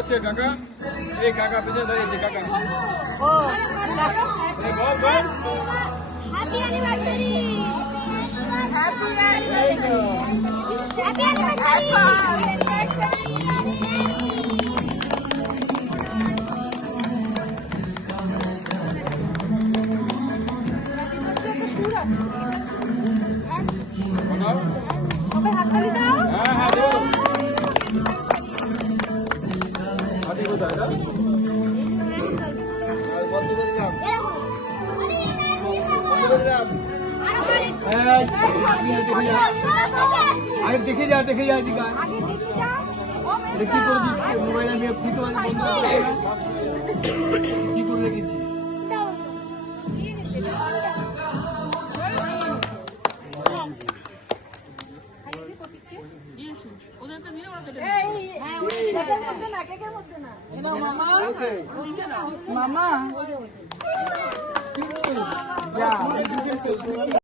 আছে কাকা, এই কাকা পিছনে দাঁড়িয়েছে কাকা। ও বল বল। Happy anniversary, happy anniversary. সবাই হাততালি দাও। হ্যাঁ হ্যাঁ দেবো। হাতি কোথায় এটা? আগে দেখে যা দেখে যা এদিকে আয়। কি করে দিচ্ছি মোবাইল আমি কি করে বন্ধ কি করে রেখেছি? মামা